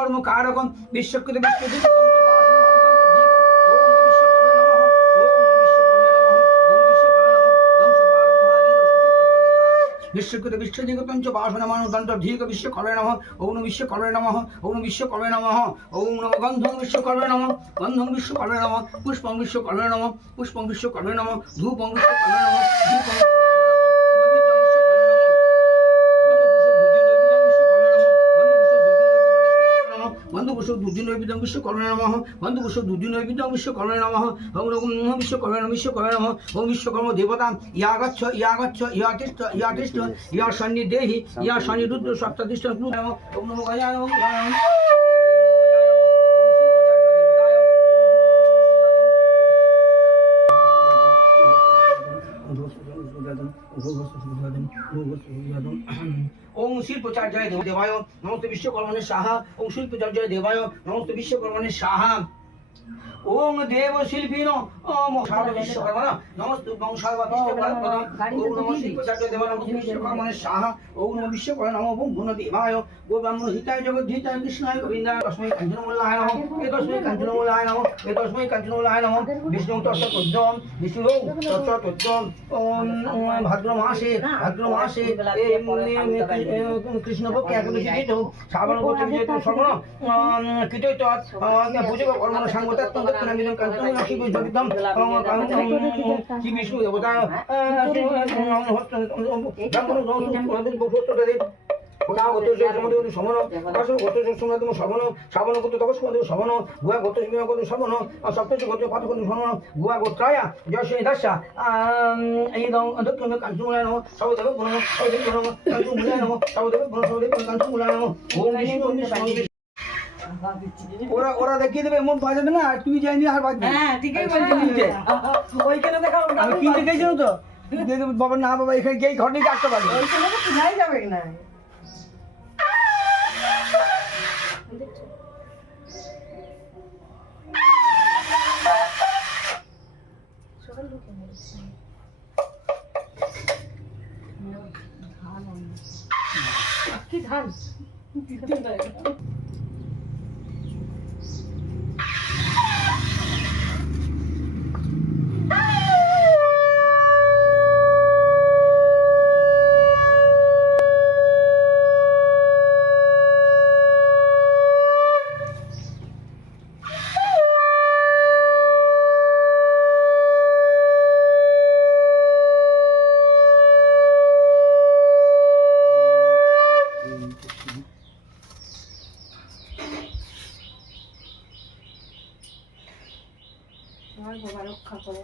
বিশ্বকর্ম কারকম বিশ্বকৃত বিশ্বজিৎ বিশ্বকৃত বিশ্বজিগতঞ্চ বাসনমানুদন্ত ধীক বিশ্বকর্মে নমঃ ওম বিশ্বকর্মে নমঃ ওম বিশ্বকর্মে নমঃ ওম নমঃ গন্ধং বিশ্বকর্মে নমঃ গন্ধং বিশ্বকর্মে নমঃ পুষ্পং বিশ্বকর্মে নমঃ পুষ্পং বিশ্বকর্মে নমঃ ধূপং বিশ্বকর্মে নমঃ ধূপং বন্ধুপুষ্প দুদিন বিদং বিশ্বকর্মে নমঃ বন্ধুপুষ্প দুদিন বিদং বিশ্বকর্মে নমঃ ওম নমঃ বিশ্বকর্মে নমঃ বিশ্বকর্মে নমঃ ওম বিশ্বকর্ম দেবতা ইয়াগচ্ছ ইয়াগচ্ছ ইয়াতিষ্ঠ ইয়াতিষ্ঠ ইয়া সন্নিদেহি ইয়া সন্নিরুদ্র সপ্ততিষ্ঠ নমঃ ওম নমঃ গায়ায় নমঃ ওম শিল্পচার্যায় দেবায় নমস্তে বিশ্বকর্মণে সাহা ওম শিল্পচার্যায় দেবায় নমস্তে বিশ্বকর্মণে সাহা ওম দেব শিল্পিন ওম সাধু বিশ্বকর্মা নমস্তে বংশাবতিষ্ঠপদম ওম নমঃ শিল্পচার্যায় দেবায় নমস্তে বিশ্বকর্মণে সাহা ওম নমঃ বিশ্বকর্মা নমঃ গুণ দেবায় গো ব্রহ্ম হিতায় জগদ্ধিতায় কৃষ্ণায় গোবিন্দায় তস্मै কাঞ্চনমূলায় নমঃ তস্मै কাঞ্চনমূলায় নমঃ তস্मै কাঞ্চনমূলায় নমঃ বিষ্ণু তত্ত্বম বিষ্ণু তত্ত্বম ওম ভাদ্র মাসে কৃষ্ণপক্ষে একাদশী তিথি শ্রাবণ গোত্রে যেহেতু শ্রবণ কৃতৈত ভুজগ কর্মণ সাঙ্গতাত্ম দক্ষিণামিদং কাঞ্চনমূলা শিব জগদম শ্রী বিষ্ণু দেবতা গুয়া গোত্রায়া জয় দাসা এই দক্ষিণ কাঞ্চনমূলায় নমঃ সর্বদেব কাঞ্চনমূলায় নমঃ সর্বদেব কাঞ্চনমূলায় নমঃ ওম বিষ্ণু ওরা ওরা দেখিয়ে দেবে এমন বাজাবে না তুই যাইনি আর বাজবে হ্যাঁ ঠিকই বলছিস ওইখানে দেখা আমি কি দেখেছিলাম তো বাবা না বাবা এখানে গিয়ে ঘর নিয়ে আসতে পারবে ওইখানে তো শোনাই যাবে না কি ধান রক্ষা করো